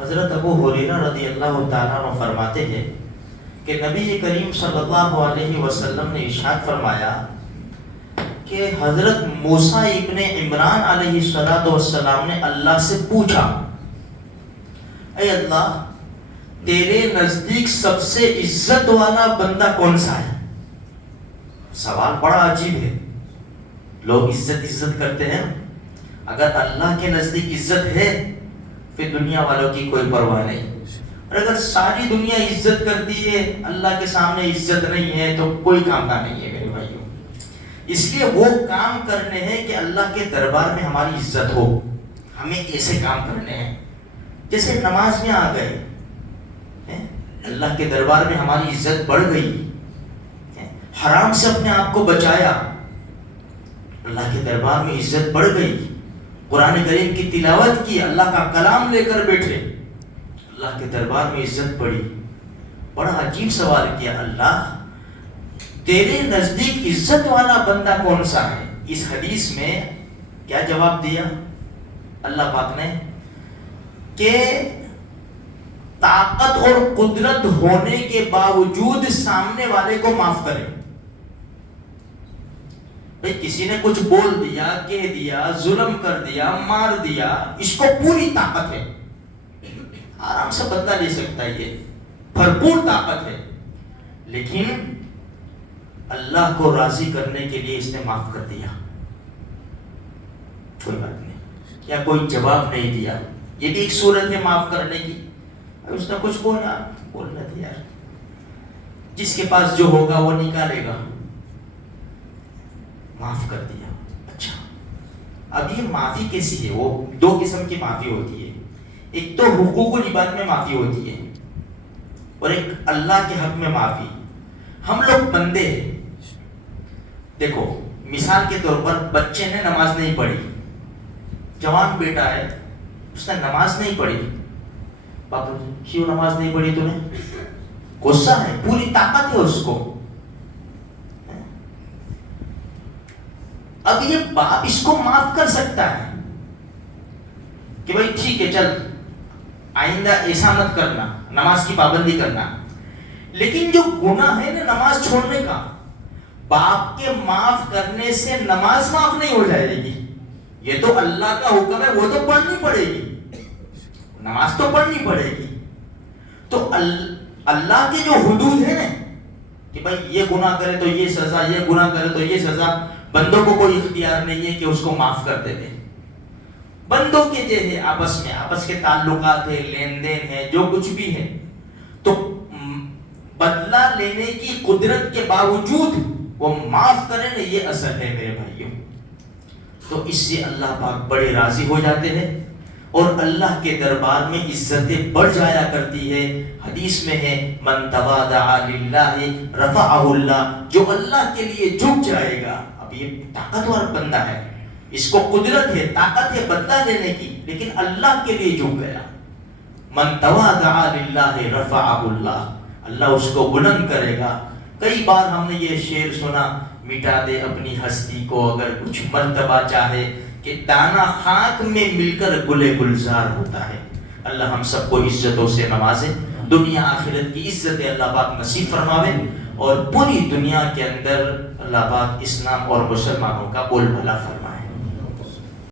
حضرت ابو ہریرہ رضی اللہ تعالیٰ عنہ فرماتے ہیں کہ نبی کریم صلی اللہ علیہ وسلم نے ارشاد فرمایا کہ حضرت موسیٰ ابن عمران علیہ السلام نے اللہ سے پوچھا، اے اللہ تیرے نزدیک سب سے عزت والا بندہ کون سا ہے؟ سوال بڑا عجیب ہے. لوگ عزت کرتے ہیں، اگر اللہ کے نزدیک عزت ہے پھر دنیا والوں کی کوئی پرواہ نہیں، اور اگر ساری دنیا عزت کرتی ہے اللہ کے سامنے عزت نہیں ہے تو کوئی کام کا نہیں ہے میرے بھائیوں. اس لیے وہ کام کرنے ہیں کہ اللہ کے دربار میں ہماری عزت ہو. ہمیں ایسے کام کرنے ہیں جیسے نماز میں آ گئے، اللہ کے دربار میں ہماری عزت بڑھ گئی، حرام سے اپنے آپ کو بچایا، اللہ کے دربار میں عزت بڑھ گئی. قرآن کریم کی تلاوت کی، اللہ کا کلام لے کر بیٹھے، اللہ کے دربار میں عزت بڑھی. بڑا عجیب سوال کیا، اللہ تیرے نزدیک عزت والا بندہ کون سا ہے؟ اس حدیث میں کیا جواب دیا اللہ پاک نے کہ طاقت اور قدرت ہونے کے باوجود سامنے والے کو معاف کرے. بھئی کسی نے کچھ بول دیا، کہہ دیا، ظلم کر دیا، مار دیا، اس کو پوری طاقت ہے، آرام سے بدلہ لے سکتا ہے، یہ بھرپور طاقت ہے، لیکن اللہ کو راضی کرنے کے لیے اس نے معاف کر دیا، کوئی بات نہیں، یا کوئی جواب نہیں دیا. یہ بھی ایک صورت ہے معاف کرنے کی. اس نے کچھ بولنا دیا، جس کے پاس جو ہوگا وہ نکالے گا، معاف کر دیا. اچھا، اب یہ معافی کیسی ہے؟ وہ دو قسم کی معافی ہوتی ہے. ایک تو حقوق العباد میں معافی ہوتی ہے، اور ایک اللہ کے حق میں معافی. ہم لوگ بندے ہیں. دیکھو مثال کے طور پر بچے نے نماز نہیں پڑھی، جوان بیٹا ہے، اس نے نماز نہیں پڑھی. باپو کیوں نماز نہیں پڑھی تو نے؟ غصہ ہے، پوری طاقت ہے اس کو. اب یہ باپ اس کو معاف کر سکتا ہے کہ بھائی ٹھیک ہے، چل آئندہ ایسا مت کرنا، نماز کی پابندی کرنا. لیکن جو گناہ ہے نا نماز چھوڑنے کا، باپ کے معاف کرنے سے نماز معاف نہیں ہو جائے گی. یہ تو اللہ کا حکم ہے، وہ تو پڑھنی پڑے گی، نماز تو پڑھنی پڑے گی. تو اللہ کے جو حدود ہیں نا کہ بھائی یہ گناہ کرے تو یہ سزا، یہ گناہ کرے تو یہ سزا، بندوں کو کوئی اختیار نہیں ہے کہ اس کو معاف کر دے. بندوں کے جو ہے آپس کے تعلقات ہے، لین دین ہے، جو کچھ بھی ہے، تو بدلہ لینے کی قدرت کے باوجود وہ معاف کرے نا، یہ اصل ہے میرے بھائیوں. تو اس سے اللہ پاک بڑے راضی ہو جاتے ہیں اور اللہ کے دربار میں عزتیں بڑھ جایا کرتی ہے. حدیث میں ہے من تواضع للہ رفعہ اللہ، جو اللہ کے لیے جھک جائے گا. اب یہ طاقتور بندہ ہے، اس کو قدرت ہے، طاقت ہے بدلہ لینے کی، لیکن اللہ کے لیے جھک گیا. من تواضع للہ رفعہ اللہ، اللہ اس کو بلند کرے گا. کئی بار ہم نے یہ شعر سنا، مٹا دے اپنی ہستی کو اگر کچھ مرتبہ چاہے، کہ دانا خاک میں مل کر گلے گلزار ہوتا ہے. اللہ ہم سب کو عزتوں سے نوازے، دنیا آخرت کی عزت اللہ پاک نصیب فرماوے، اور پوری دنیا کے اندر اللہ پاک اسلام اور مسلمانوں کا بول بھلا فرمائے.